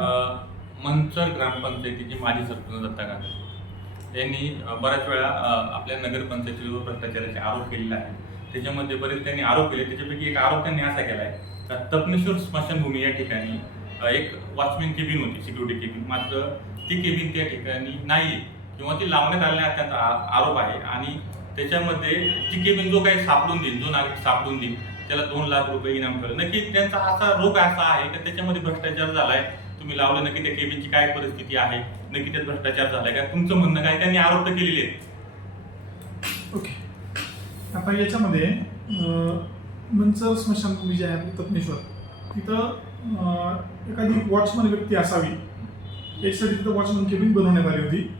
मंचर ग्रामपंचायतीचे माजी सरपंच दत्ता गांधी यांनी बऱ्याच वेळा आपल्या नगरपंचायतीवर भ्रष्टाचाराचे आरोप केलेले आहेत त्याच्यामध्ये बरेच त्यांनी आरोप केले. त्याच्यापैकी एक आरोप त्यांनी असा केला आहे का तपनेश्वर स्मशानभूमी या ठिकाणी एक वॉचमॅन केबिन होती सिक्युरिटी केबिन. मात्र ती केबिन त्या ठिकाणी नाही किंवा ती लावण्यात आलेल्या त्यांचा आरोप आहे आणि त्याच्यामध्ये ती केबिन जो काही सापडून देईल जो नागरिक सापडून देईल त्याला दोन लाख रुपये इनाम केलं नक्की त्यांचा असा रोग असा आहे की त्याच्यामध्ये भ्रष्टाचार झाला आहे तुम्ही लावलं नक्की त्या केबिनची काय परिस्थिती आहे? नक्की त्यात भ्रष्टाचार झालाय का? तुमचं म्हणणं काय? त्यांनी आरोप तर केलेले आहेत. ओके. आता याच्यामध्ये मंचर स्मशानभूमी जी आहे आपली तत्नेश्वर तिथं एखादी वॉचमन व्यक्ती असावी. याच्यासाठी तिथं वॉचमन केबिन बनवण्यात आली होती.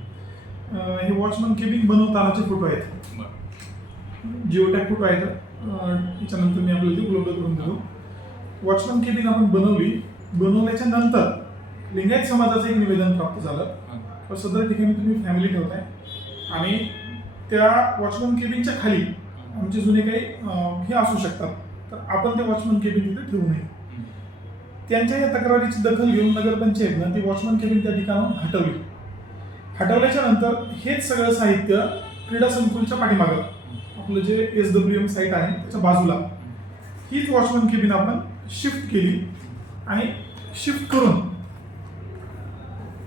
हे वॉचमन केबिन बनवतानाचे फोटो आहेत. बरं. जिओ टॅग फोटो आहेत. अं, याच्यानंतर मी आपल्याला ते उपलब्ध करून देतो. वॉचमन केबिन आपण बनवली. बनवल्याच्या नंतर लिंगायत समाजाचं एक निवेदन प्राप्त झालं. तर सदर ठिकाणी तुम्ही फॅमिली ठेवताय. आणि त्या वॉचमन केबिनच्या खाली आमचे जुने काही हे असू शकतात. तर आपण ते वॉचमन केबिन तिथे ठेवू नये. त्यांच्या या तक्रारीची दखल घेऊन नगरपंचायतनं ती वॉचमन केबिन त्या ठिकाणाहून हटवली. हटवल्याच्या नंतर हेच सगळं साहित्य क्रीडा संकुलच्या पाठीमागं आपलं जे एस डब्ल्यू एम साईट आहे त्याच्या बाजूला. हीच वॉचमन केबिन आपण शिफ्ट केली. आणि शिफ्ट करून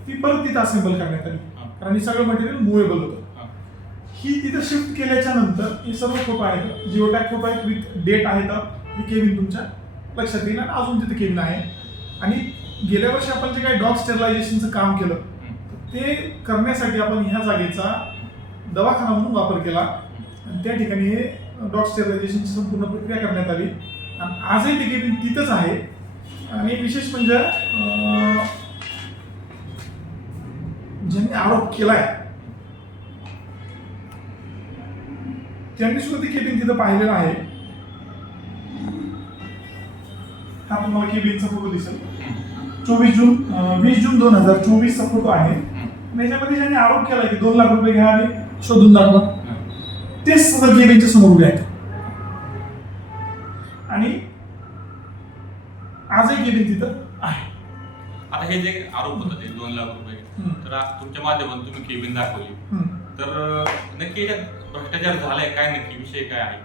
ती परत तिथं असेंबल करण्यात आली. कारण हे सगळं मटेरियल मुवेबल होतं. हं. तिथं शिफ्ट केल्याच्यानंतर हे सर्व फोटो आहेत. जिओ टॅग फोटो आहेत विथ डेट आहेत. ही केबिन तुमच्या लक्षात येईल आणि अजून तिथे केबिन आहे. आणि गेल्या वर्षी आपण जे काही डॉग स्टेरिलायझेशनचं काम केलं. ते करण्यासाठी आपण ह्या जागेचा दवाखाना म्हणून वापर केला. आणि त्या ठिकाणी हे डॉग स्टेरिलायझेशनची संपूर्ण प्रक्रिया करण्यात आली. आणि आजही ते केबिन तिथंच आहे. आणि विशेष म्हणजे ज्यांनी आरोप केलाय त्यांनी सुद्धा ते केबिन तिथं पाहिलेलं आहे. हा तुम्हाला केबिनचा फोटो दिसेल. चोवीस जून वीस जून दोन हजार चोवीसचा फोटो आहे. याच्यामध्ये ज्यांनी आरोप केला की दोन लाख रुपये घ्या आणि शोधून दाखवा. तेच सुद्धा केबिनच्या समोर उभे आहेत. तुमच्या माध्यमातून तुम्ही केबिन दाखवली. तर नक्की याच्यात भ्रष्टाचार झालाय काय नक्की? विषय काय आहे?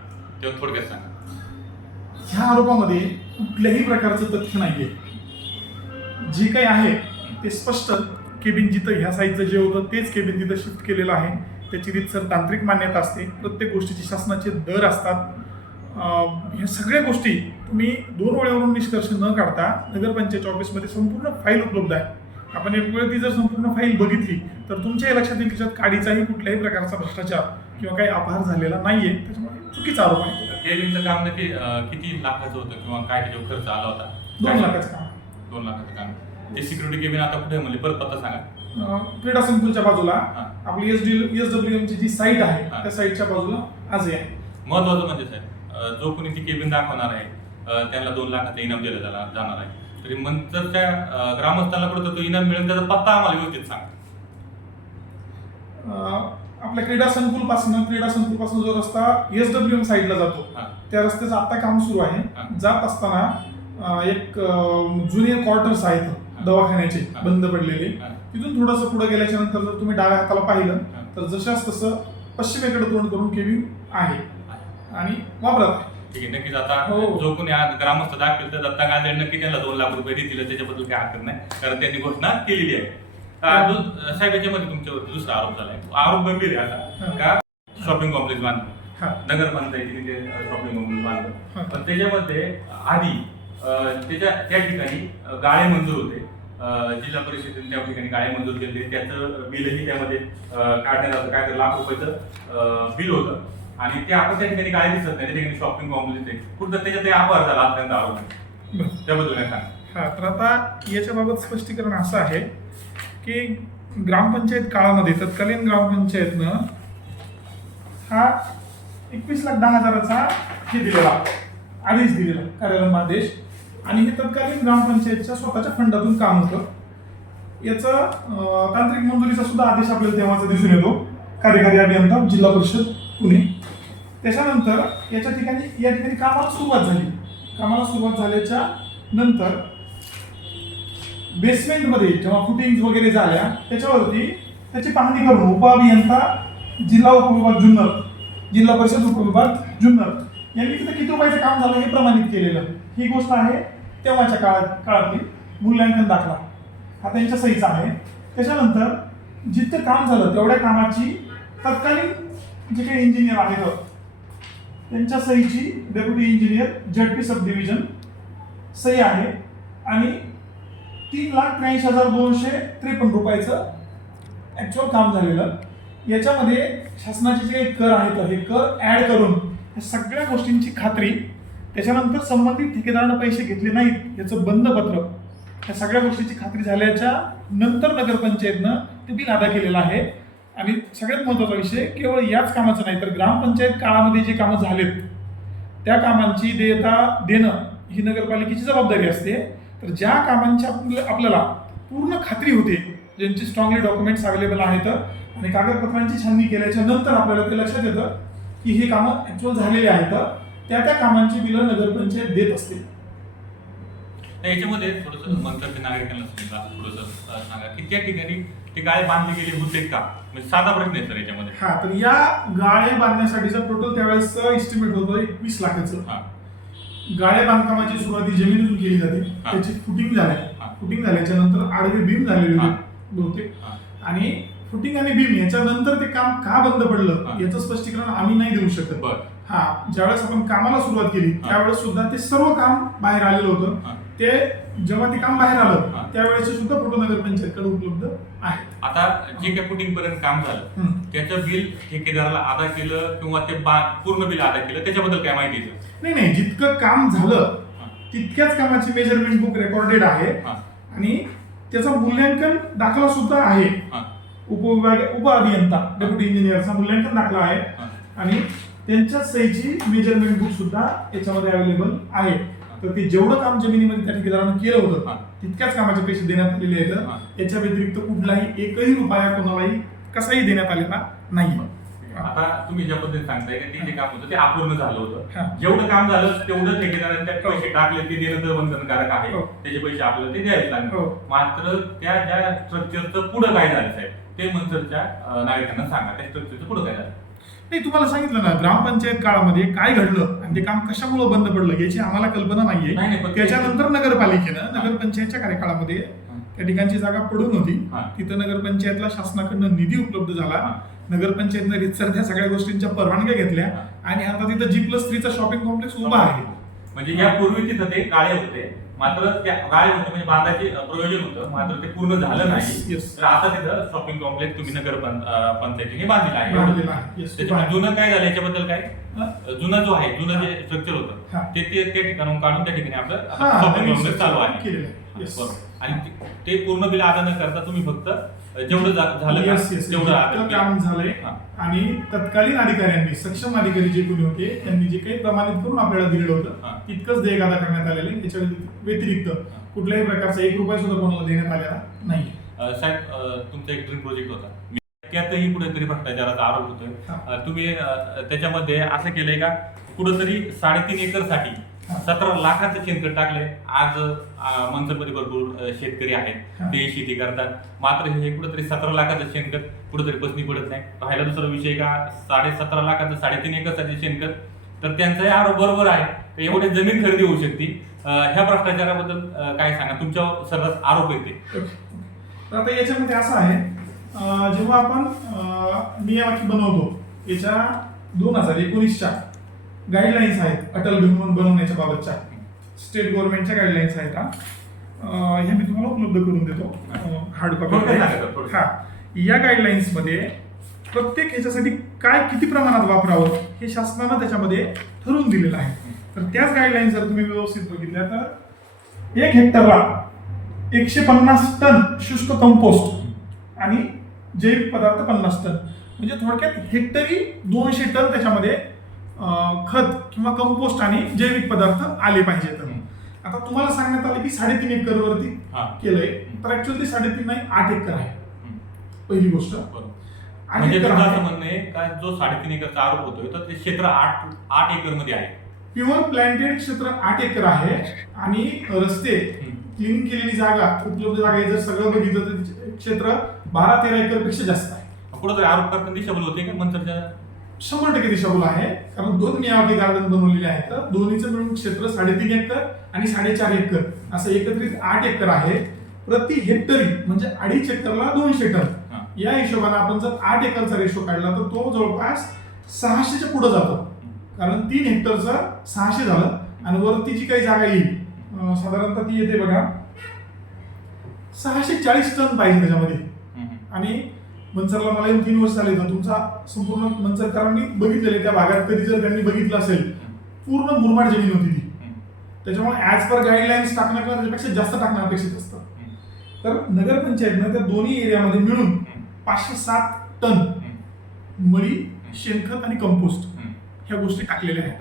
तेव्हा थोडक्यात सांगा. ह्या आरोपामध्ये कुठल्याही प्रकारचं तथ्य नाहीये. जे काही आहे ते स्पष्ट केबिन जिथं ह्या साईजचं जे होतं तेच केबिन तिथं शिफ्ट केलेलं आहे. त्याची रीतसर तांत्रिक मान्यता असते. प्रत्येक गोष्टीची शासनाचे दर असतात. ह्या सगळ्या गोष्टी तुम्ही दोन वेळेवरून निष्कर्ष न काढता नगरपंचायत ऑफिसमध्ये संपूर्ण फाईल उपलब्ध आहे. आपण एक वेळ ती जर संपूर्ण फाईल बघितली तर तुमच्या लक्षात येईल त्याच्यात काडीचाही कुठल्याही प्रकारचा भ्रष्टाचार किंवा काही अपहार झालेला नाहीये. त्याच्यामुळे चुकीचा आरोप आहे. केबिनचं काम नक्की किती लाखाचं होतं किंवा काय त्याच्यावर खर्च आला होता? दोन लाखाचं काम. दोन लाखाचं काम. ते सिक्युरिटी केबिन आता कुठे म्हणले परत पत्ता सांगा. क्रीडा संकुलच्या बाजूला. आपली एस डी एस डब्ल्यू एमची जी साईट आहे. त्या साईटच्या बाजूला आजही आहे. महत्वाचं म्हणजे साहेब जो कोणी ती केबिन दाखवणार आहे त्यांना दोन लाखाचं इनाम दिलं जाणार आहे. मंचरच्या अ, ग्रामस्थांना कुठं तो इनाम मिळेल त्याचा पत्ता आम्हाला व्यवस्थित सांगा आपल्या क्रीडा संकुलपासून क्रीडा संकुलपासून जो रस्ता एस डब्ल्यू एम साईडला जातो. त्या रस्त्याचं आता काम सुरू आहे. जात असताना एक जुनियर क्वार्टर्स आहेत दवाखान्याचे. बंद पडलेले. तिथून थोडंसं पुढे गेल्याच्यानंतर जर तुम्ही डाव्या हाताला पाहिलं. तर जशाच तसं पश्चिमेकडे तोंड करून केबिन आहे आणि वापरत आहे ठीक आहे नक्कीच आता हो. जो कोणी आज ग्रामस्थ दाखवेल तर दत्ता गांधी नक्की त्यांना दोन लाख रुपये देतील त्याच्याबद्दल काही हरकत नाही कारण त्यांनी घोषणा केलेली आहे. दु- साहेब याच्यामध्ये तुमच्यावरती दुसरा आरोप झालाय आरोप गंभीर आहे आता. हा. का? शॉपिंग कॉम्प्लेक्स बांधलं हा. नगरपंचायतीने ते शॉपिंग कॉम्प्लेक्स हा. बांधलं पण त्याच्यामध्ये आधी अ, त्याच्या त्या ठिकाणी अ, गाळे मंजूर होते. अ, जिल्हा परिषदेने त्या ठिकाणी गाळे मंजूर केले. त्याचं बिलही त्यामध्ये अ, काढण्यात आलं. काय तर लाख रुपयाचं बिल होतं. आणि ते आपण त्या ठिकाणी काय दिसत नाही त्या ठिकाणी शॉपिंग कॉम्प्लेक्स आहे. कुठं त्याच्यात ते अपहार झाला आजपर्यंत आरोप त्याबद्दल काय हा तर आता याच्याबाबत स्पष्टीकरण असं आहे की ग्रामपंचायत काळामध्ये तत्कालीन ग्रामपंचायतनं हा एकवीस लाख दहा हजाराचा हे दिलेला आदेश दिलेला कार्यालय आदेश. आणि हे तत्कालीन ग्रामपंचायतच्या स्वतःच्या फंडातून काम होतं. याचा तांत्रिक मंजुरीचा सुद्धा आदेश आपल्याला तेव्हाचा दिसून येतो. कार्यकारी अभियंता जिल्हा परिषद पुणे. त्याच्यानंतर याच्या ठिकाणी या ठिकाणी कामाला सुरुवात झाली. कामाला सुरुवात झाल्याच्यानंतर बेसमेंटमध्ये जेव्हा फुटिंग वगैरे झाल्या त्याच्यावरती त्याची पाहणी करून उपअभियंता जिल्हा उपविभाग जुन्नर जिल्हा परिषद उपविभाग जुन्नर यांनी तिथं किती रुपयाचं काम झालं हे प्रमाणित केलेलं. ही गोष्ट आहे तेव्हाच्या काळात काळातली मूल्यांकन दाखला. हा त्यांच्या सहीचा आहे. त्याच्यानंतर जितकं काम झालं तेवढ्या कामाची तत्कालीन जे काही इंजिनियर आहेत त्यांच्या सहीची deputy engineer ZP sub division सही आहे. आणि तीन लाख त्र्याऐंशी हजार दोनशे त्रेपन्न रुपयाचं ॲक्च्युअल काम झालेलं. याच्यामध्ये शासनाचे जे काही कर आहेत हे कर ॲड करून या सगळ्या गोष्टींची खात्री त्याच्यानंतर संबंधित ठेकेदारानं पैसे घेतले नाहीत याचं बंदपत्र या सगळ्या गोष्टीची खात्री झाल्याच्यानंतर नगरपंचायतनं ते बिल अदा केलेलं आहे. आणि सगळ्यात महत्त्वाचा विषय केवळ याच कामाचं नाही तर ग्रामपंचायत काळामध्ये जे कामं झालेत त्या कामांची देयता देणं ही नगरपालिकेची जबाबदारी असते. तर ज्या कामांची आपल्याला पूर्ण खात्री होते ज्यांची स्ट्रॉंगली डॉक्युमेंट्स अवेलेबल आहेत आणि कागदपत्रांची छाननी केल्याच्यानंतर आपल्याला ते लक्षात येतं की हे कामं ॲक्च्युअल झालेली आहेत. त्या त्या कामांची बिलं नगरपंचायत देत असते. याच्यामध्ये थोडंसं मंतव्य नागरिकांना सांगा थोडंसं सांगा की त्या ठिकाणी ते गाळे बांधले गेले होते का म्हणजे साधा प्रश्न आहे सर याच्यामध्ये हा तर या गाळे बांधण्यासाठीचा टोटल त्यावेळेस इस्टिमेट होतं एकवीस लाखाचं हा गाळे बांधकामाची सुरुवाती जमिनीतून केली जाते हा. त्याची फुटिंग झाल्या हा. फुटिंग झाल्याच्यानंतर आडवे बीम झालेले हा. होते बहुतेक हा. आणि फुटिंग आणि बीम याच्यानंतर ते काम का बंद पडलं हा. याचं स्पष्टीकरण आम्ही नाही देऊ शकत बर हा ज्यावेळेस आपण कामाला सुरुवात केली हा. त्यावेळेस सुद्धा ते सर्व काम बाहेर आलेलं हा. होतं ते जेव्हा ते काम बाहेर. आलं त्यावेळेस सुद्धा फोटो नगरपंचायतकडे उपलब्ध आहेत आता जे काही पुटिंग पर्यंत काम झालं. त्याचं बिल ठेकेदाराला अदा केलं किंवा ते बा- पूर्ण बिल अदा केलं त्याच्याबद्दल काय माहिती? नाही नाही जितकं काम झालं. तितक्याच कामाची मेजरमेंट बुक रेकॉर्डेड आहे. आणि त्याचं मूल्यांकन दाखला सुद्धा आहे. उपविभाग उप अभियंता डेप्युटी इंजिनियरचा मूल्यांकन दाखला आहे. आणि त्यांच्या सहीची मेजरमेंट बुक सुद्धा याच्यामध्ये अवेलेबल आहे तर ते जेवढं काम जमिनीमध्ये त्या ठेकेदारानं केलं हा. होतं तितक्याच कामाचे पैसे देण्यात आलेले हा. आहेत याच्या व्यतिरिक्त कुठलाही एकही रुपया कोणालाही कसाही देण्यात आलेला नाही आता तुम्ही ज्या पद्धतीने सांगताय की ते जे काम होतं ते अपूर्ण झालं होतं हा. जेवढं काम झालं तेवढं ठेकेदारांनी त्यात पैसे टाकले ते देणं तर बंधनकारक आहे हो. त्याचे पैसे आपल्याला ते द्यावेच लागले हो. मात्र त्या ज्या स्ट्रक्चरचं पुढं काय झालं साहेब ते मंचरच्या अं, नागरिकांना सांगा त्या स्ट्रक्चरचं पुढं काय झालं नाही तुम्हाला सांगितलं ना ग्रामपंचायत काळामध्ये काय घडलं आणि ते काम कशामुळे बंद पडलं याची आम्हाला कल्पना नाहीये. त्याच्यानंतर नगरपालिकेनं नगरपंचायतच्या कार्यकाळामध्ये त्या ठिकाणची जागा पडून होती. तिथं नगरपंचायतला शासनाकडनं निधी उपलब्ध झाला. नगरपंचायतनं रितसर त्या सगळ्या गोष्टींच्या परवानग्या घेतल्या. आणि आता तिथं जी प्लस थ्रीचा शॉपिंग कॉम्प्लेक्स उभा आहे. म्हणजे यापूर्वी तिथं ते गाळे होते. मात्र त्या गाळे होते म्हणजे बांधायचे प्रयोजन होतं. मात्र ते पूर्ण झालं नाही. तर आता तिथं शॉपिंग कॉम्प्लेक्स तुम्ही नगर पंचायतीने बांधलेला आहे. त्याच्यामुळे जुनं काय झालं याच्याबद्दल काय. जुनं जो आहे जुनं जे स्ट्रक्चर. होतं ते ते त्या ठिकाणून काढून त्या ठिकाणी आपलं शॉपिंग कॉम्प्लेक्स चालू आहे. आणि ते- पूर्ण बिल अदा न करता तुम्ही फक्त जेवढं झालं. तेवढं. काम झालंय. आणि तत्कालीन अधिकाऱ्यांनी सक्षम अधिकारी जे कोणी होते त्यांनी जे काही प्रमाणित करून आपल्याला दिलेलं. होतं तितकंच देयक अदा करण्यात आलेले याच्या व्यतिरिक्त कुठल्याही प्रकारचा एक रुपया सुद्धा कोणाला देण्यात आलेला नाही साहेब तुमचा एक ड्रीम प्रोजेक्ट होता त्यातही कुठेतरी भ्रष्टाचाराचा आरोप होतोय तुम्ही त्याच्यामध्ये असं केलंय का कुठंतरी साडेतीन एकरसाठी हा. सतरा लाखाचं शेणखत टाकलंय आज मंचरमध्ये भरपूर शेतकरी आहेत. ते शेती करतात. मात्र हे कुठंतरी सतरा लाखाचं शेणखत कुठंतरी बसणी पडत नाही. राहिला दुसरा विषय का साडे सतरा लाखाचं साडेतीन एकरसाठी शेणखत तर त्यांचाही आरोप बरोबर आहे. एवढे जमीन खरेदी होऊ शकते. ह्या भ्रष्टाचाराबद्दल काय सांगा? तुमच्या सर्रास आरोप येते तर आता याच्यामध्ये असं आहे जेव्हा आपण नियमावली बनवतो याच्या दोन हजार एकोणीसच्या गाईडलाईन्स आहेत अटल भीमवन बनवण्याच्या बाबतच्या. स्टेट गव्हर्नमेंटच्या गाईडलाईन्स आहेत हा. ह्या मी तुम्हाला उपलब्ध करून देतो. Hard copy. हा. या गाईडलाईन्समध्ये प्रत्येक ह्याच्यासाठी काय किती प्रमाणात वापरावं हे शासनानं त्याच्यामध्ये ठरवून दिलेलं आहे. तर त्याच गाईडलाईन्स जर तुम्ही व्यवस्थित बघितल्या तर एक हेक्टरला एकशे पन्नास टन शुष्क कंपोस्ट आणि जैविक पदार्थ पन्नास टन. म्हणजे थोडक्यात हेक्टरी दोनशे टन त्याच्यामध्ये खत किंवा कंपोस्ट आणि जैविक पदार्थ आले पाहिजेत. आता तुम्हाला सांगण्यात आलं की साडेतीन एकर वरती केलंय. तर ऍक्च्युअली साडेतीन नाही आठ एकर आहे. पहिली गोष्ट. आठ म्हणजे जो साडेतीन एकरचा आरोप होतोय तर ते क्षेत्र आठ आठ एकरमध्ये आहे. प्युअर प्लॅन्टेड क्षेत्र आठ एकर आहे आणि रस्ते. क्लिनिंग केलेली जागा उपलब्ध जागा जर सगळं बघितलं तर क्षेत्र बारा तेरा एकरपेक्षा जास्त आहे. कुठं आरोप करताना दिशाभूल होते का मंचरच्या शंभर टक्के दिशाभूल आहे. कारण दोन मियावाकी गार्डन बनवलेले आहेत. तर दोन्हीचं मिळून क्षेत्र साडेतीन एकर आणि साडेचार एकर. असं एकत्रित आठ एकर आहे. प्रति हेक्टरी म्हणजे अडीच एकरला दोनशे टन. या हिशोबाने आपण जर आठ एकरचा रेशो काढला तर तो जवळपास सहाशेच्या पुढे जातो. कारण तीन हेक्टरचं सहाशे झालं आणि वरती जी काही जागा येईल साधारणतः ती येते बघा सहाशे चाळीस टन पाहिजे त्याच्यामध्ये. आणि मनसरला मला येऊन तीन वर्ष झाले तर तुमचा संपूर्ण मनसरकरांनी बघितलेले त्या भागात कधी जर त्यांनी बघितलं असेल पूर्ण मुरमाड जमीन होती ती. त्याच्यामुळे ॲज पर गाईडलाईन्स टाकणं किंवा त्याच्यापेक्षा जास्त टाकणं अपेक्षित असतं. तर नगरपंचायतनं त्या दोन्ही एरियामध्ये मिळून पाचशे सात टन मळी शेणखत आणि कंपोस्ट ह्या गोष्टी टाकलेल्या आहेत.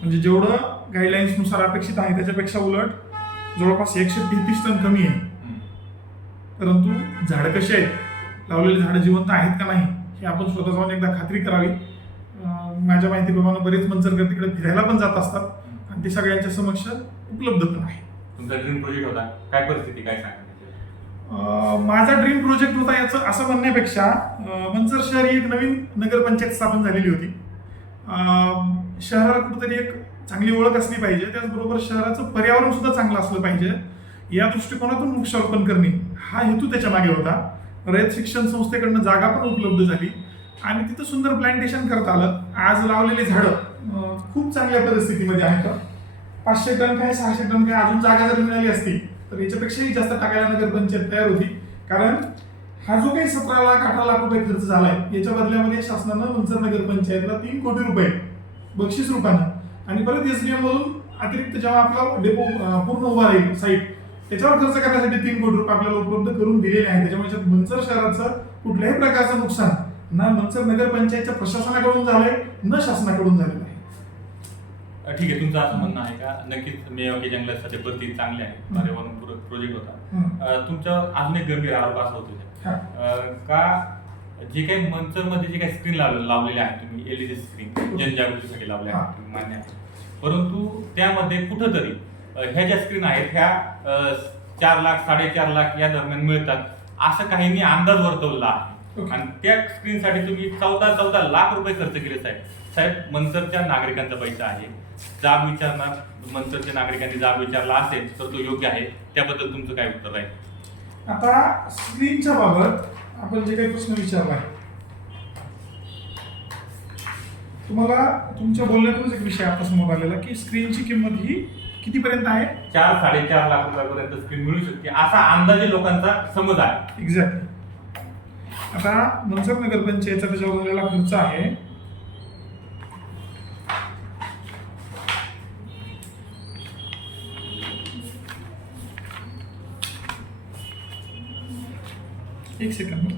म्हणजे जेवढं गाईडलाईन्सनुसार अपेक्षित आहे त्याच्यापेक्षा उलट जवळपास एकशे तेहतीस टन कमी आहे. परंतु झाडं कशी आहेत? लावलेली झाडं जिवंत आहेत का नाही हे आपण स्वतः जाऊन एकदा खात्री करावी. माझ्या माहितीप्रमाणे बरेच मंचरकर तिकडे फिरायला पण जात असतात आणि ते सगळ्यांच्या समक्ष उपलब्ध पण आहे. तुमचा ड्रीम प्रोजेक्ट होता. काय परिस्थिती काय सांगा माझा ड्रीम प्रोजेक्ट होता याचं असं म्हणण्यापेक्षा मंचर शहर ही एक नवीन नगरपंचायत स्थापन झालेली होती. शहराला कुठेतरी एक चांगली ओळख असली पाहिजे त्याचबरोबर शहराचं पर्यावरण सुद्धा चांगलं असलं पाहिजे. या दृष्टिकोनातून वृक्षारोपण करणे हा हेतू त्याच्यामागे होता. रयत शिक्षण संस्थेकडनं जागा पण उपलब्ध झाली. आणि तिथं सुंदर प्लांटेशन करता आलं. आज लावलेली झाडं खूप चांगल्या परिस्थितीमध्ये आहेत. पाचशे टन काय सहाशे टन काय अजून जागा जर मिळाली असती तर याच्यापेक्षाही जास्त टाकायला नगरपंचायत तयार होती. कारण हा जो काही सतरा लाख अठरा लाख रुपये खर्च झालाय याच्या बदल्यामध्ये शासनानं मंचर नगरपंचायतला तीन कोटी रुपये बक्षीस रूपानं. आणि परत एसडीएम मधून अतिरिक्त जेव्हा आपला डेपो पूर्ण उभा राहील साईट त्याच्यावर खर्च करण्यासाठी तीन कोटी रुपये आपल्याला उपलब्ध करून दिलेले आहेत. त्याच्यामुळे मंचर शहराचं कुठल्याही प्रकारचं नुकसान ना मंचर नगरपंचायतच्या प्रशासनाकडून झालंय न शासनाकडून झालेलं आहे. ठीक आहे. तुमचं असं म्हणणं आहे का? नक्कीच मेवाकी जंगलासाठी परिस्थिती चांगली आहे. हम्म. पर्यावरण प्रोजेक्ट होता. हम्म. अ, तुमचं अजून एक गंभीर आरोप असा होतो का जे काही मंचरमध्ये जे काही स्क्रीन लावले लावलेले आहेत तुम्ही एलईडी स्क्रीन जनजागृतीसाठी लावल्या हा. आहेत मान्य आहे. परंतु त्यामध्ये कुठंतरी ह्या ज्या स्क्रीन आहेत ह्या चार लाख साडेचार लाख या दरम्यान मिळतात. असं काहींनी अंदाज वर्तवला आहे. आणि त्या स्क्रीनसाठी तुम्ही चौदा चौदा लाख रुपये खर्च केले साहेब. साहेब मनसरच्या नागरिकांचा पैसा आहे. जाब विचारणार मनसरच्या नागरिकांनी जाब विचारला असेल तर तो योग्य आहे. त्याबद्दल तुमचं काय उत्तर आहे? आता स्क्रीनच्या बाबत आपण जे काही प्रश्न विचारला आहे तुम्हाला तुमच्या बोलण्यातूनच एक विषय आता समोर आलेला की स्क्रीनची किंमत ही कितीपर्यंत आहे? चार साडेचार लाख रुपयापर्यंत स्क्रीन मिळू शकते. असा अंदाजे लोकांचा समज आहे. एक्झॅक्टली आता मनसर नगरपंचायतचा त्याच्यावर झालेला खर्च आहे एक सेकंद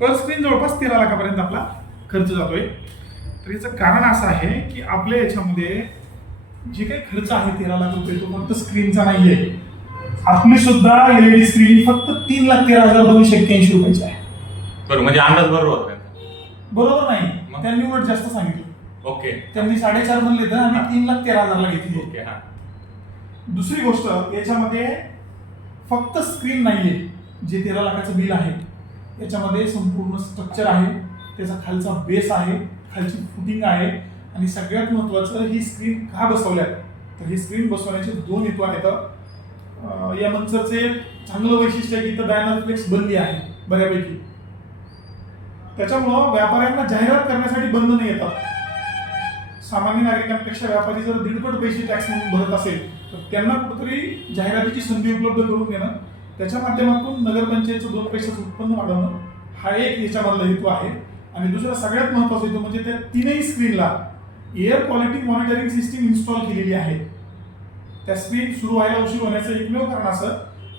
पर स्क्रीन जवळपास तेरा लाखापर्यंत आपला खर्च जातोय. तर याचं कारण असं आहे की आपल्या याच्यामध्ये जे काही खर्च आहे तेरा लाख रुपये तो फक्त स्क्रीनचा नाहीये आपली सुद्धा एलईडी स्क्रीन फक्त तीन लाख तेरा हजार दोनशे एक्क्याऐंशी रुपयाची आहे. बरं म्हणजे अंदाज बरोबर होता. बरोबर नाही. मग? त्यांनी उलट जास्त सांगितलं. ओके. त्यांनी साडेचार म्हणले तर आम्ही तीन लाख तेरा हजारला घेतली. ओके हा. दुसरी गोष्ट याच्यामध्ये फक्त स्क्रीन नाहीये जे तेरा लाखाचं बिल आहे. याच्यामध्ये संपूर्ण स्ट्रक्चर आहे. त्याचा खालचा बेस आहे. खालची फुटिंग आहे आणि सगळ्यात महत्त्वाचं ही स्क्रीन का बसवल्यात? तर ही स्क्रीन बसवण्याचे दोन हेतू आहेत. या मंचरचे चांगलं वैशिष्ट्य आहे की इथं बॅनर फ्लेक्स बंदी आहे बऱ्यापैकी. त्याच्यामुळं व्यापाऱ्यांना जाहिरात करण्यासाठी बंद नाही येतात सामान्य नागरिकांपेक्षा व्यापारी जर दीडपट पैसे टॅक्स म्हणून भरत असेल तर त्यांना कुठेतरी जाहिरातीची संधी उपलब्ध करून देणं त्याच्या माध्यमातून नगरपंचायतचं दोन पैशाचं उत्पन्न वाढवणं हा एक याच्यामधला हेतू आहे. आणि दुसरा सगळ्यात महत्त्वाचा येतो म्हणजे त्या तीनही स्क्रीनला air quality monitoring system install केलेली आहे. त्या स्क्रीन सुरू व्हायला उशीर होण्याचं एकमेव कारण असं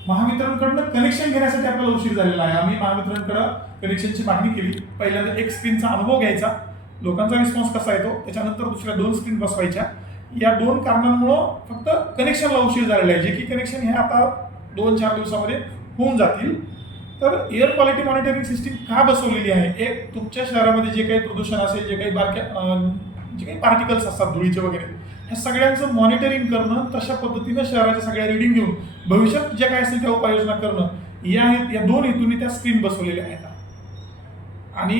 महावितरणकडनं कनेक्शन घेण्यासाठी आपल्याला उशीर झालेला आहे. आम्ही महावितरणकडं कनेक्शनची मागणी केली. पहिल्यांदा एक स्क्रीनचा अनुभव घ्यायचा. लोकांचा रिस्पॉन्स कसा येतो? त्याच्यानंतर दुसऱ्या दोन स्क्रीन बसवायच्या. या दोन कारणांमुळं फक्त कनेक्शनला उशीर झालेला आहे. जे की कनेक्शन हे आता दोन चार दिवसामध्ये होऊन जातील. तर एअर क्वालिटी मॉनिटरिंग सिस्टीम का बसवलेली आहे? एक तुमच्या शहरामध्ये जे काही प्रदूषण असेल जे काही बारक्या जे काही पार्टिकल्स असतात धुळीचे वगैरे ह्या सगळ्यांचं मॉनिटरिंग करणं तशा पद्धतीनं शहराच्या सगळ्या रिडिंग घेऊन भविष्यात ज्या काय असतील त्या उपाययोजना करणं या या दोन हेतूंनी त्या स्क्रीन बसवलेल्या आहेत. आणि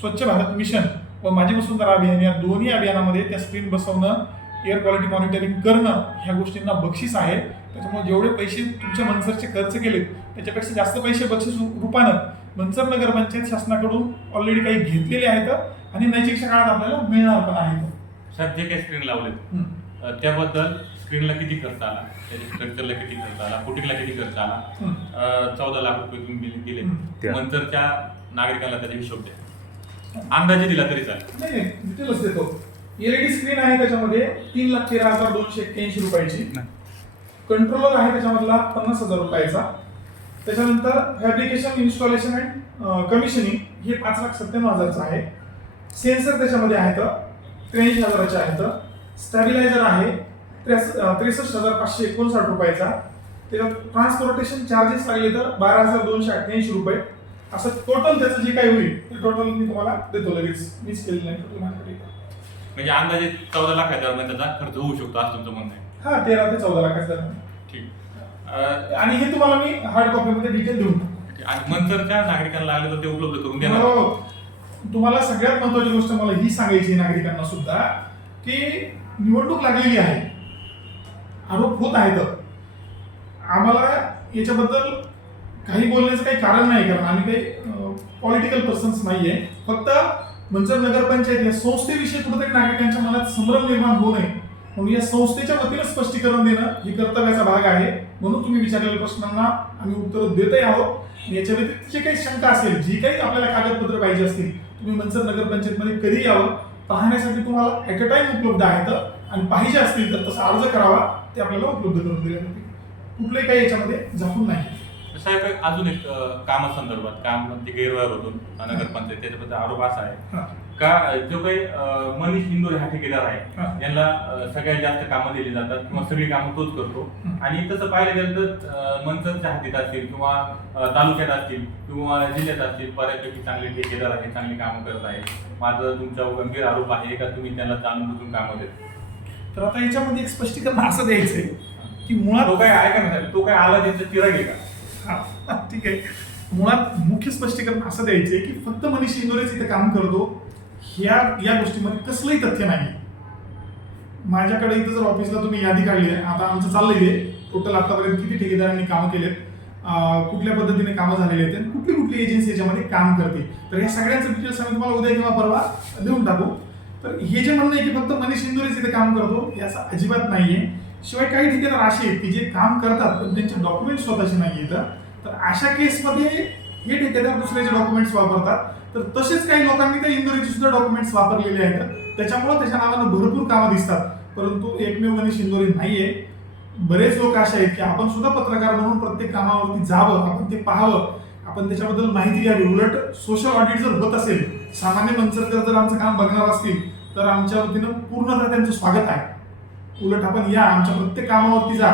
स्वच्छ भारत मिशन व माझी वसुंधरा अभियान या दोन्ही अभियानामध्ये त्या स्क्रीन बसवणं एअर क्वालिटी मॉनिटरिंग करणं ह्या गोष्टींना बक्षीस आहे. त्याच्यामुळे जेवढे पैसे तुमच्या मनसरचे खर्च केलेत त्याच्यापेक्षा जास्त पैसे बक्षीस रूपानं मनसर नगरपंचायत शासनाकडून ऑलरेडी काही घेतलेले आहेत आणि नजीकच्या काळात आपल्याला मिळणार पण आहेत. साहेब जे काही स्क्रीन लावलेत त्याबद्दल स्क्रीनला किती खर्च आला? त्याच्या स्ट्रक्चरला किती खर्च आला? फुटिंगला किती खर्च आला. चौदा लाख रुपये तुम्ही दिले हम्म. मंचरच्या नागरिकांना त्याचा हिशोब द्या. अंदाजे दिला तरी चालेल. नाही नाही डिटेलच देतो. एलईडी स्क्रीन आहे त्याच्यामध्ये तीन लाख तेरा हजार दोनशे एक्क्याऐंशी रुपयाची. कंट्रोलर आहे त्याच्यामधला पन्नास हजार रुपयाचा. त्याच्यानंतर फॅब्रिकेशन इन्स्टॉलेशन अँड कमिशनिंग हे पाच लाख सत्त्याण्णव हजारचं आहे. सेन्सर त्याच्यामध्ये आहेत त्र्याऐंशी हजाराचे आहेत स्टॅबिलायझर आहे त्रेस- त्रेसष्ट हजार पाचशे एकोणसाठ रुपयाचा. त्याच्यात ट्रान्सपोर्टेशन चार्जेस लागले तर बारा हजार दोनशे अठ्ठ्याऐंशी रुपये. असं टोटल त्याचं जे काही होईल ते टोटल मी तुम्हाला देतो लगेच. मिस केलेलं नाही म्हणजे अंदाजे चौदा लाखाच्या दरम्यान त्याचा खर्च होऊ शकतो असं तुमचं म्हणणं आहे. हा तेरा ते चौदा लाखाचा. ठीक. अ, आणि हे तुम्हाला मी हार्ड कॉपीमध्ये डिटेल देऊन टाकतो. आणि मंचरच्या नागरिकांना लागले तर ते उपलब्ध करून देणार. हो. तुम्हाला सगळ्यात महत्वाची गोष्ट मला ही सांगायची आहे नागरिकांना सुद्धा की निवडणूक लागलेली आहे. आरोप होत आहेत. आम्हाला याच्याबद्दल काही बोलण्याचं काही कारण नाही कारण आम्ही काही पॉलिटिकल पर्सन्स नाहीये. फक्त मंचर नगरपंचायत या संस्थेविषयी कुठेतरी नागरिकांच्या मनात संभ्रम निर्माण होऊ नये. म्हणून या संस्थेच्या वतीनं स्पष्टीकरण देणं ही कर्तव्याचा भाग आहे. म्हणून तुम्ही विचारलेल्या प्रश्नांना आम्ही उत्तर देतही आहोत. याच्या व्यतिरिक्त जे काही शंका असेल जी काही आपल्याला कागदपत्र पाहिजे असतील तुम्ही मनसर नगरपंचायतमध्ये कधी यावं. पाहण्यासाठी तुम्हाला ऍट अ टाइम उपलब्ध आहेत आणि पाहिजे असतील तर तसा अर्ज करावा ते आपल्याला उपलब्ध करून दिले जातील कुठलंही काही याच्यामध्ये झाकून नाही. साहेब अजून एक कामासंदर्भात काम ते गैरव्यवहार होतो नगरपंचायत त्याच्याबद्दल आरोप असा आहे. का जो काही मनीष इंदोरे हा ठेकेदार आहे. यांना सगळ्यात जास्त कामं दिली जातात किंवा सगळी कामं तोच करतो. आणि तसं पाहायला गेलं तर अ, मंचरच्या हद्दीत असतील किंवा तालुक्यात असतील किंवा जिल्ह्यात असतील बऱ्यापैकी चांगले ठेकेदार आहे चांगली कामं करत आहे माझं तुमच्यावर गंभीर आरोप आहे का तुम्ही त्यांना जाणून बुजून कामं देत? तर आता याच्यामध्ये एक स्पष्टीकरण असं द्यायचंय की मुळात तो काय ऐका ना साहेब, तो काय आला त्यांचं आहे का? हा, ठीक आहे. मुळात मुख्य स्पष्टीकरण असं द्यायचंय की फक्त मनीष इंदोरेच इथे काम करतो ह्या या गोष्टीमध्ये कसलंही तथ्य नाही माझ्याकडे इथं जर ऑफिसला तुम्ही यादी काढली आहे आता आमचं चाललंय आहे टोटल आतापर्यंत किती ठेकेदारांनी कामं केलेत? कुठल्या पद्धतीने कामं झालेली आहेत? आणि कुठली कुठली एजन्सी याच्यामध्ये काम करते? तर या सगळ्यांचं डिटेल्स आम्ही तुम्हाला उद्या किंवा परवा देऊन टाकू. तर हे जे म्हणणं आहे की फक्त मनीष इंदोरेच इथे काम करतो याचा अजिबात नाहीये. शिवाय काही ठिकाणी असे आहेत की जे काम करतात पण त्यांचे डॉक्युमेंट स्वतःचे नाही येतं तर अशा केसमध्ये हे ठेकेदार दुसऱ्याचे डॉक्युमेंट्स वापरतात. तर तसेच काही लोकांनी त्या इंदोरीचे सुद्धा डॉक्युमेंट्स वापरलेले आहेत. त्याच्यामुळे त्याच्या नावानं भरपूर कामं दिसतात. परंतु एकमेव मनीष इंदोरी नाहीये. बरेच लोक असे आहेत की आपण सुद्धा पत्रकार म्हणून प्रत्येक कामावरती जावं आपण ते पाहावं. आपण त्याच्याबद्दल माहिती घ्यावी. उलट सोशल ऑडिट जर होत असेल सामान्य मंचरकर जर आमचं काम बघणार असतील तर आमच्या वतीनं पूर्णतः त्यांचं स्वागत आहे. उलट आपण या आमच्या प्रत्येक कामावरती जा.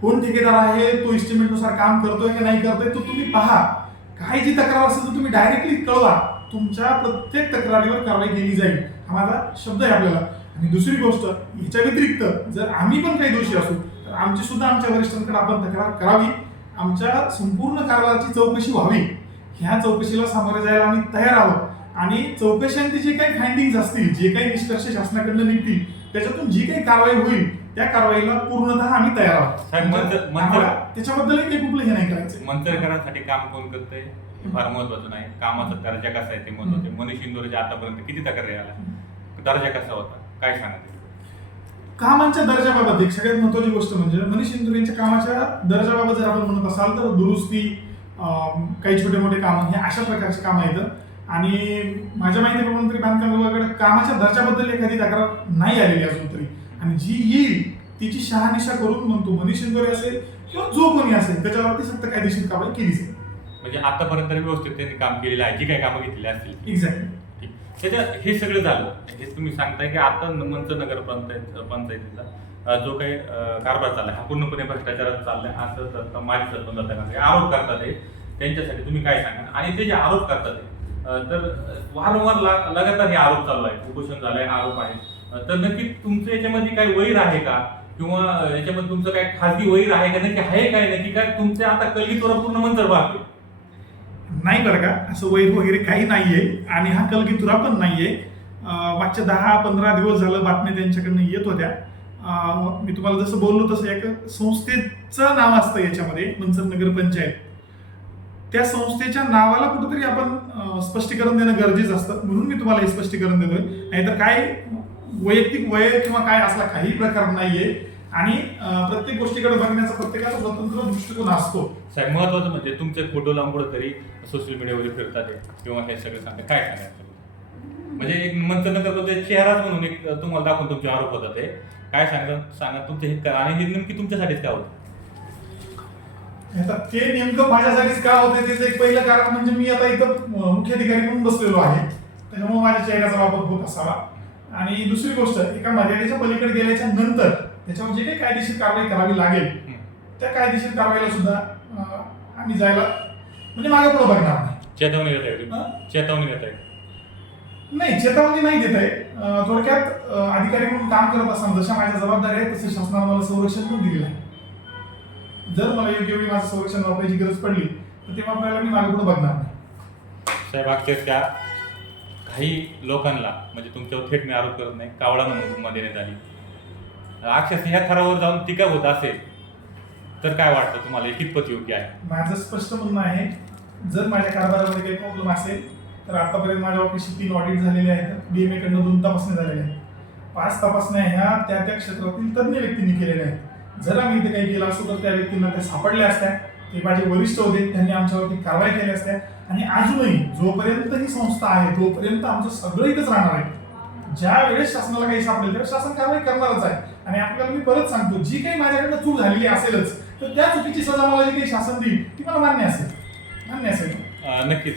कोण ठेकेदार आहे तो इस्टिमेटनुसार काम करतोय की नाही करतोय तो तुम्ही पहा. काय जी तक्रार असेल तर तुम्ही डायरेक्टली कळवा. तुमच्या प्रत्येक तक्रारीवर कारवाई केली जाईल. हा माझा शब्द आहे आपल्याला. आणि दुसरी गोष्ट ह्याच्या व्यतिरिक्त जर आम्ही पण काही दोषी असू तर आमची सुद्धा आमच्या वरिष्ठांकडे आपण तक्रार करावी. आमच्या संपूर्ण कारभाराची चौकशी व्हावी. ह्या चौकशीला सामोरे जायला आम्ही तयार आहोत. आणि चौकशांचे जे काही फाइंडिंग असतील जे काही निष्कर्ष शासनाकडनं निघतील त्याच्यातून जी काही कारवाई होईल त्या कारवाईला पूर्णतः आम्ही तयार आहोत. साहेब, मंचर- आम्हाला त्याच्याबद्दलही काही कुठलं हे नाही करायचं मंचरकरांसाठी काम कोण करतंय? हे फार महत्वाचं नाही. कामाचा दर्जा कसा आहे ते महत्वाचं आहे. मनीष इंदोरच्या आतापर्यंत किती तक्रारी आल्या? दर्जा कसा होता? काय सांगा ते? कामांच्या दर्जाबाबत एक सगळ्यात महत्वाची गोष्ट म्हणजे मनीष इंदूर यांच्या कामाच्या दर्जाबाबत जर आपण म्हणत असाल तर दुरुस्ती अं, काही छोटे मोठे कामं हे अशा प्रकारचे कामं आहेत. आणि माझ्या माहितीप्रमाणे तरी बांधकाम विभागाकडे कामाच्या दर्जाबद्दल एखादी तक्रार नाही आलेली अजून तरी. आणि जी येईल तिची शहानिशा करून म्हणतो मनीष इंदोरे असेल किंवा जो कोणी असेल त्याच्यावरती सक्त कायदेशीर कारवाई केली जाईल. म्हणजे आतापर्यंत तरी व्यवस्थित त्यांनी काम केलेलं आहे जी काही कामं घेतलेली असतील एक्झॅक्टली ठीक. त्याच्या हे सगळं झालं. हे तुम्ही सांगताय की आता मंच नगर पंचायत पंचायतीचा जो काही कारभार चाललाय हा पूर्णपणे भ्रष्टाचारात चाललाय असं माझी सरपंच आरोप करतात हे. त्यांच्यासाठी तुम्ही काय सांगा आणि ते जे आरोप करतात तर वारंवार लगातार हे आरोप चालू आहे उपोषण झालंय आरोप आहे तर नक्की तुमचं याच्यामध्ये काही वैर आहे का? किंवा याच्यामध्ये तुमचं काय खाजगी वैर आहे का? नक्की आहे काय? नक्की काय तुमचे आता कलगीतोरा पूर्ण मंजर भाग नाही बरं का? असं वैर वगैरे काही नाहीये आणि हा कलगीतुरा पण नाहीये. मागच्या दहा पंधरा दिवस झालं बातम्या त्यांच्याकडनं येत होत्या. मी तुम्हाला जसं बोललो तसं एक संस्थेचं नाव असतं याच्यामध्ये मंचर नगर पंचायत. त्या संस्थेच्या नावाला कुठेतरी आपण स्पष्टीकरण देणं गरजेचं असतं. म्हणून मी तुम्हाला हे स्पष्टीकरण देतोय. नाहीतर काय वैयक्तिक वय किंवा काय असला काही प्रकार नाहीये. आणि प्रत्येक गोष्टीकडे बघण्याचा प्रत्येकाचा स्वतंत्र दृष्टिकोन असतो. साहेब महत्वाचं म्हणजे तुमचे फोटो लावून कुठेतरी सोशल मीडियावर फिरतात किंवा हे सगळं सांगते काय सांगायचं? म्हणजे एक मंचर नगर चेहराच म्हणून एक तुम्हाला दाखवून तुमचे आरोप होतात ते. काय सांगा सांगा तुमचे हे आणि हे नेमकी तुमच्यासाठीच काय होतं? आता ते नेमकं माझ्यासाठीच का होते त्याचं एक पहिलं कारण म्हणजे मी आता इथं अं, मुख्य अधिकारी म्हणून बसलेलो आहे. त्याच्यामुळे माझ्या चेहऱ्याचा वापर होत असावा. आणि दुसरी गोष्ट एका मर्यादेच्या पलीकडे गेल्याच्यानंतर त्याच्यावर जे काही कायदेशीर कारवाई करावी लागेल त्या कायदेशीर कारवाईला सुद्धा आम्ही जायला म्हणजे मागे पुढे बघणार नाही. चेतावणी देत आहे हा? तुम्ही? चेतावणी देत आहे नाही चेतावणी नाही देत आहे थोडक्यात अधिकारी म्हणून काम करत असताना जशा माझ्या जबाबदाऱ्या आहेत तसं शासनाने मला संरक्षण पण दिलेलं आहे. जर मला योग्य वेळी माझं संरक्षण वापरायची गरज पडली तर तेव्हा आपल्याला मी मागे पुढे बघणार नाही. साहेब अक्षरशः काही लोकांना म्हणजे तुमच्यावर थेट मी आरोप करत नाही कावळा म्हणून देण्यात आली अक्षरशः ह्या थरावर जाऊन टीका होत असेल तर काय वाटतं तुम्हाला? हे कितपत योग्य आहे? माझं स्पष्ट म्हणणं आहे जर माझ्या कारभारामध्ये काही प्रॉब्लेम असेल तर आतापर्यंत माझ्या ऑफिसची तीन ऑडिट झालेले आहेत बी ए कडनं दोन तपासण्या झालेल्या आहेत. पाच तपासण्या ह्या त्या त्या क्षेत्रातील तज्ज्ञ व्यक्तींनी केलेल्या आहेत. जर आम्ही इथे काही केलं असतो तर त्या व्यक्तींना त्या सापडल्या असत्या ते माझे वरिष्ठ होते त्यांनी आमच्यावरती कारवाई केली असत्या आणि अजूनही जोपर्यंत ही संस्था आहे तोपर्यंत आमचं सगळं इथंच राहणार आहे. ज्या वेळेस शासनाला काही सापडेल त्यावेळेस शासन कारवाई करणारच आहे. आणि आपल्याला मी परत सांगतो जी काही माझ्याकडनं चूक झालेली असेलच तर त्या चुकीची सजा मला जी काही शासन देईल ती मला मान्य असेल. मान्य असेल. नक्कीच.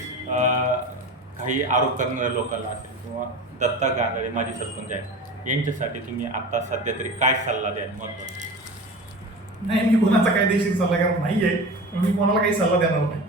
काही आरोप करणाऱ्या लोकांना असेल किंवा दत्ता गांधळे माजी सरपंच आहेत यांच्यासाठी तुम्ही आता सध्या तरी काय सल्ला द्याल महत्वाचं? नाही मी कोणाचा कायदेशीर सल्लागार नाहीये. मी कोणाला काही सल्ला देणार नाही.